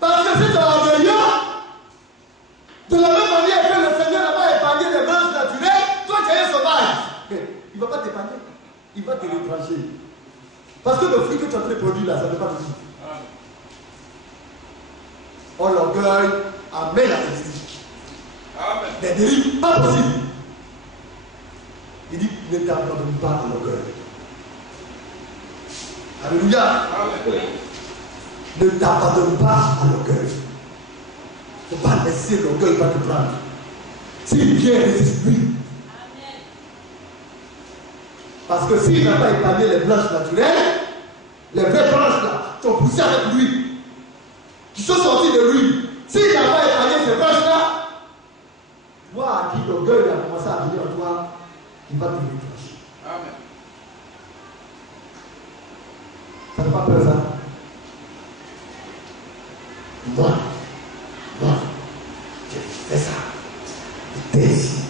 Parce que si tu es orgueilleux, de la même manière que le Seigneur n'a pas épargné les branches naturelles, toi tu es un sauvage. Mais il ne va pas t'épargner. Il va te retrancher. Parce que le fruit que tu as en train de produire là, ça ne va pas te vivre. l'orgueil amène à des dérives pas possibles. Il dit, ne t'abandonne pas à l'orgueil. Alléluia. Ne t'abandonne pas à l'orgueil. Il ne faut pas laisser l'orgueil pas te prendre. S'il vient, résiste-lui. Parce que s'il n'a pas épargné les branches naturelles, les vraies branches là sont poussées avec lui, qui sont sorties de lui. S'il n'a pas épargné ces branches là, toi à qui l'orgueil a commencé à venir en toi, il va te déclencher. Amen. Ça ne fait pas peur ça? Moi, je fais ça. Je fais ici.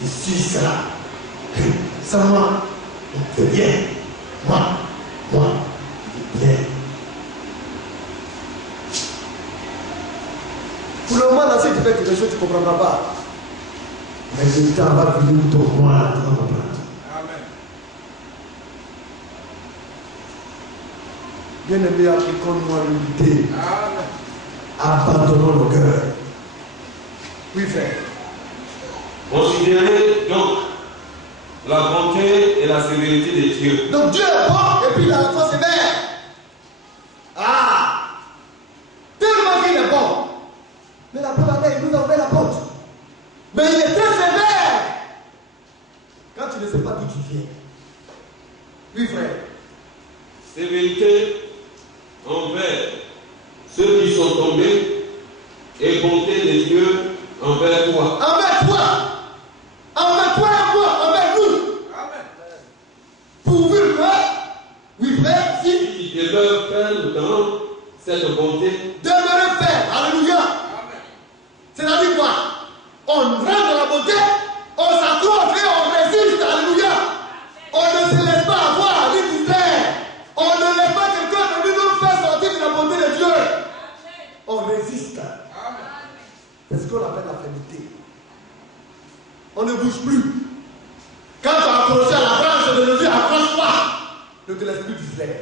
Je suis ça. Sans moi, on ne fait rien. Moi, je bien. Pour le moment, là, si tu fais quelque chose, tu ne comprendras pas. Mais le temps va venir pour toi, tu vas comprendre. Amen. Bien-aimé, appliquons-nous à l'unité. Abandonnons l'orgueil. Oui, frère. Considérez donc la bonté et la sévérité de Dieu. Donc Dieu est bon et puis il a la foi sévère. Ah! Tellement qu'il est bon. Mais la porte il nous a ouvert la porte. Mais il est très sévère. Quand tu ne sais pas d'où tu viens. Oui, frère. Sévérité envers ceux qui sont tombés et bonté de Dieu envers toi. Envers toi. Envers toi et moi. Envers nous. Amen. Pourvu que, oui, frère, si il demeure ferme dans cette bonté. Demeurer ferme. Alléluia. Amen. C'est-à-dire quoi? On rentre dans la bonté, on s'accroche et on résiste. Alléluia. On ne se laisse pas avoir ni distraire. On ne laisse pas quelqu'un venir nous faire sortir de la bonté de Dieu. On résiste. C'est ce qu'on appelle la fermeté. On ne bouge plus. Quand tu as accroché à la branche de Dieu, accroche-toi. Ne te laisse plus distraire.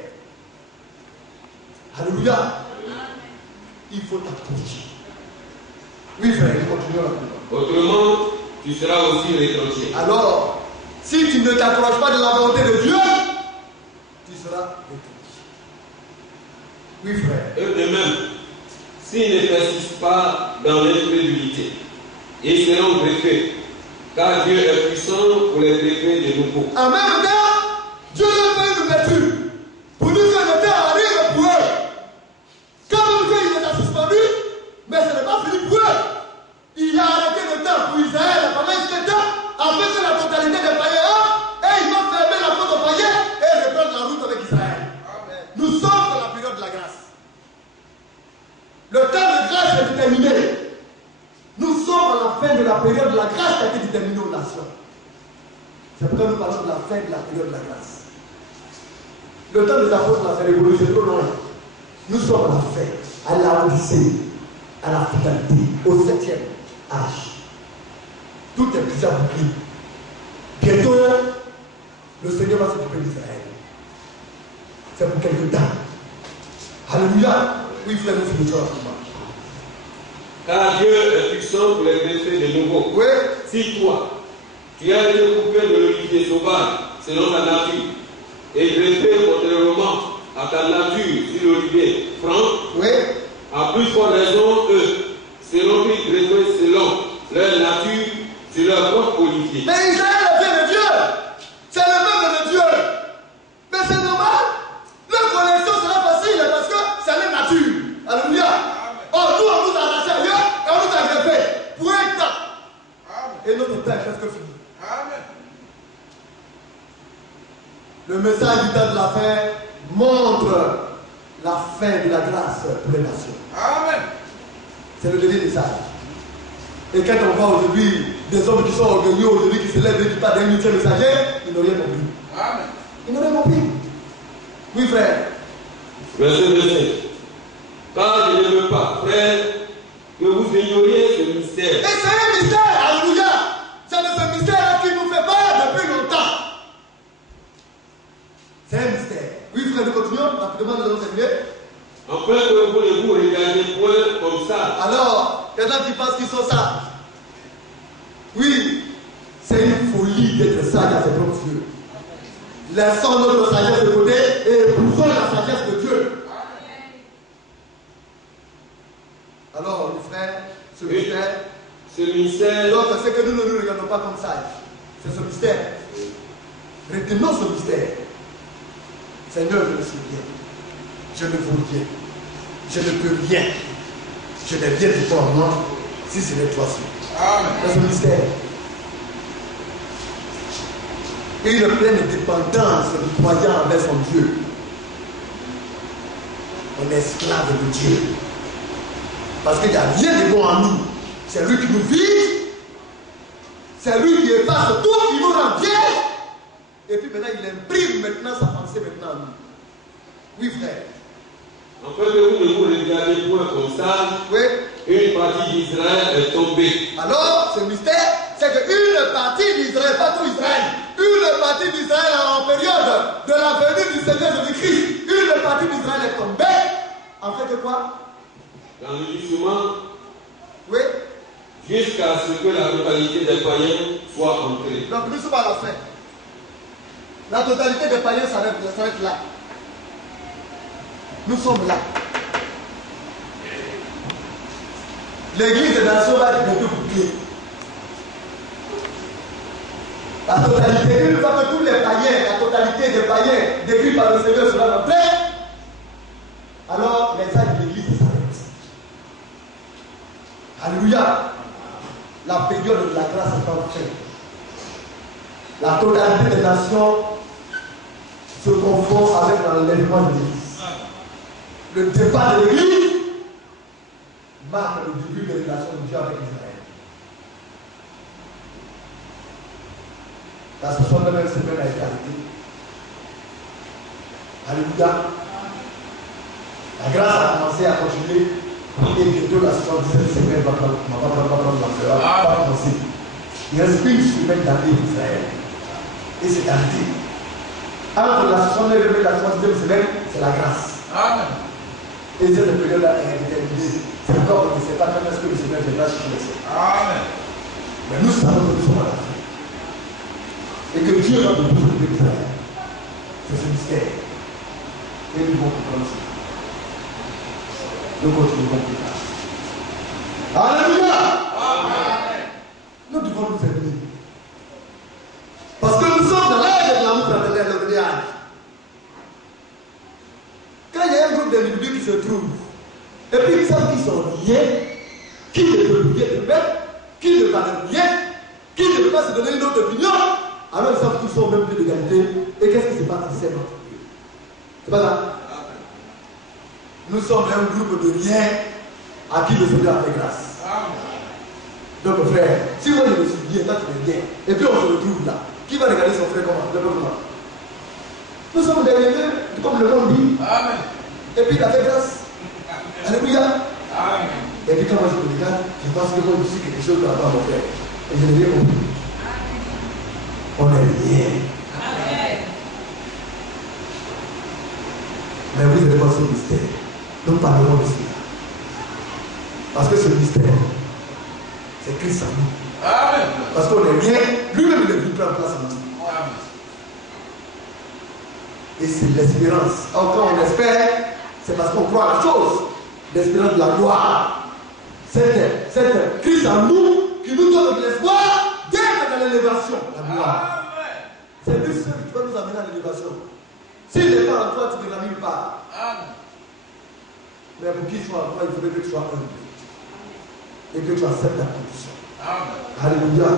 Alléluia. Il faut t'accrocher. Oui, frère, continuons la prière. Autrement, tu seras aussi retranché. Alors, si tu ne t'approches pas de la volonté de Dieu, tu seras retranché. Oui, frère. Et de même, s'ils ne persistent pas dans l'incrédulité, ils seront greffés, car Dieu est puissant pour les greffer de nouveau. En même temps, Dieu leur fait une ouverture pour nous faire le temps arrive pour eux. Quand même il les a suspendus, mais ce n'est pas fini pour eux. Il a arrêté le temps pour Israël pendant ce temps, afin que la totalité des païens, et il va fermer la porte aux païens et reprendre la route avec Israël. Amen. Nous sommes dans la période de la grâce. Le temps de grâce est terminé. Nous sommes à la fin de la période de la grâce qui a été déterminée aux nations. C'est pourquoi nous parlons de la fin de la période de la grâce. Le temps des apôtres là, c'est révolu, c'est trop loin. Nous sommes à la fin, à la Odyssée, à la finalité, au 7e âge. Tout est déjà bouclé. Bientôt, le Seigneur va s'occuper d'Israël. C'est pour quelque temps. Alléluia. Oui, frère, nous finissons rapidement. Car Dieu est puissant pour les greffer de nouveau. Oui. Si toi, tu as été coupé de l'olivier sauvage selon ta nature et greffé contrairement à ta nature sur l'olivier franc, oui. à plus forte raison, eux seront ils greffés selon leur nature sur leur propre olivier. Mais Israël est bien de Dieu. C'est le peuple de Dieu. Mais c'est normal. Leur connexion sera facile parce que c'est leur nature. Alléluia. Oh, nous, on nous a arraché ailleurs et on nous a greffé pour un temps. Et notre temps est presque fini. Amen. Le message du temps de la fin montre la fin de la grâce pour les nations. Amen. C'est le dernier message. Et quand on voit aujourd'hui des hommes qui sont orgueilleux, aujourd'hui qui se lèvent et qui parlent d'un ultime messager, ils n'ont rien compris. Amen. Ils n'ont rien compris. Oui, frère. Verset 25. Car je ne veux pas, frère, que vous ignoriez ce mystère. Et c'est un mystère, alléluia. C'est ce mystère qui nous fait peur depuis longtemps. C'est un mystère. Oui, frère, nous continuons. Rapidement, nous allons terminer. Enfin que vous ne vous regardez point comme ça Alors, il y en a qui pensent qu'ils sont sages. Oui, c'est une folie d'être sage à ses propres yeux. Laissons notre sagesse de côté et épousons la sagesse de Dieu. Alors, mes frères, ce mystère, donc c'est que nous ne nous regardons pas comme sages. C'est ce mystère. Retenons ce mystère. Seigneur, je ne suis rien. Je ne vaux rien. Je ne peux rien. Je n'ai rien du tout en moi si ce n'est toi seul. C'est ce mystère. Et une pleine dépendance du croyant envers son Dieu. On est esclave de Dieu. Parce qu'il n'y a rien de bon en nous. C'est lui qui nous vide. C'est lui qui efface tout, qui nous rend bien. Et puis maintenant, il imprime maintenant sa pensée maintenant en nous. Oui, frère. En fait, vous ne vous regardez point comme ça. Oui. Une partie d'Israël est tombée. Alors, ce mystère, c'est qu'une partie d'Israël, pas tout Israël, une partie d'Israël en période de la venue du Seigneur Jésus-Christ, une partie d'Israël est tombée. En fait, quoi? Dans le jugement. Oui. Jusqu'à ce que la totalité des païens soit entrée. Donc, nous sommes à la fin. La totalité des païens s'arrête là. Nous sommes là. L'église est dans le sauvage de deux boucliers. La totalité, une fois que tous les païens, la totalité des païens décrits par le Seigneur sera rentrée, alors les actes de l'église s'arrêtent. Alléluia. La période de la grâce est en fin. La totalité des nations se confond avec l'enlèvement de l'église. Le départ de l'église marque le début des relations de Dieu avec Israël. La 69e semaine a été arrêtée. Alléluia. La grâce a commencé à continuer. Et bientôt la 77e semaine va commencer. Il reste une semaine d'année d'Israël. Et c'est arrêté. Entre la 69e et la 77e semaine, c'est la grâce. Amen. Et cette période-là est déterminée. C'est encore qu'on ne sait pas quand est-ce que le Seigneur viendra sur le ciel. Amen. Mais nous savons que nous sommes à la fin. Et que Dieu va nous donner d'Israël. C'est ce mystère. Et nous devons comprendre ça. Nous continuerons plus tard. Alléluia. Amen. Nous devons nous aimer. Parce que nous sommes dans l'âge de l'amour fraternel, le vrai âge. Quand il y a un groupe d'individus qui se trouvent, et puis ils savent qu'ils sont liés, qui ne peut rien de même, qui ne parle rien, qui ne peut pas se donner une autre opinion, alors ils savent qu'ils sont même plus d'égalité. Et qu'est-ce qui se passe ici entre eux? C'est pas ça? Nous sommes un groupe de liens à qui le Seigneur a fait grâce. Donc frère, si moi je me suis bien, toi tu es bien, et puis on se retrouve là, qui va regarder son frère comment? Nous sommes des liens, comme le monde dit. Amen. Et puis il a fait grâce. Alléluia. Amen. Et puis quand moi je me regarde, je pense que moi je suis quelque chose par rapport à mon frère. Et je l'ai bien compris. On est liés. Amen. Mais vous n'avez pas ce mystère. Nous parlerons de cela. Parce que ce mystère, c'est Christ en nous. Amen. Parce qu'on est liés, lui-même il est venu prendre place en nous. Amen. Et c'est l'espérance. Alors quand on espère, c'est parce qu'on croit à la chose. L'espérance de la gloire. C'est Christ en nous qui nous donne de l'espoir d'être dans l'élévation. La gloire. C'est lui seul qui va nous amener à l'élévation. S'il n'est pas en toi, tu ne vas nulle part. Amen. Mais pour qu'il soit en toi, il faudrait que tu sois humble. Et que tu acceptes ta condition. Amen. Alléluia.